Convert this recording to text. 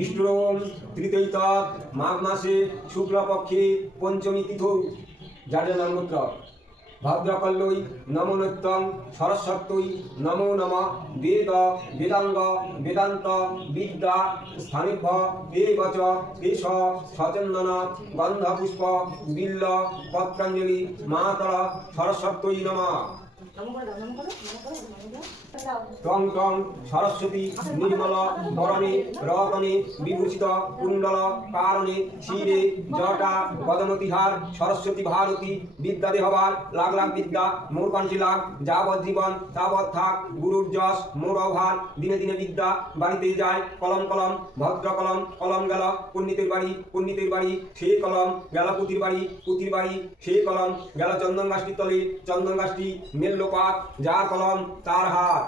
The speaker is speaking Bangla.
বিষ্ণুরম তৃতীয়ত মাঘ মাসে শুক্লপক্ষে পঞ্চমী তিথৌ যার নামগোত্র ভদ্রকল্লৈ নমো নিত্যং সরস্বত্যৈ নমো নমঃ বেদ বেদাঙ্গ বেদান্ত বিদ্যা স্থানিভ্য দেবচ দেশ সচন্দন গন্ধপুষ্প বিল্ল পত্রাঞ্জলি মাতর সরস্বত্যৈ নমঃ টং টং সরস্বতী নির্মল বরণে রতনে বিভূষিত কুণ্ডল কারণে ক্ষীরে জটা পদমতিহার সরস্বতী ভারতী বিদ্যা দেহবার লাখ লাখ বিদ্যা মোর কণ্ঠে লাখ যাবৎ জীবন তাবৎ থাক গুরুর যশ মোর অভার দিনে দিনে বিদ্যা বাড়িতে যায় কলম কলম ভদ্র কলম কলম গেল পণ্ডিতের বাড়ি সে কলম গেল পুতির বাড়ি সে কলম গেল চন্দন গাছটির তলে চন্দন গাছটি মেল্লোপাত যার কলম তার হাত।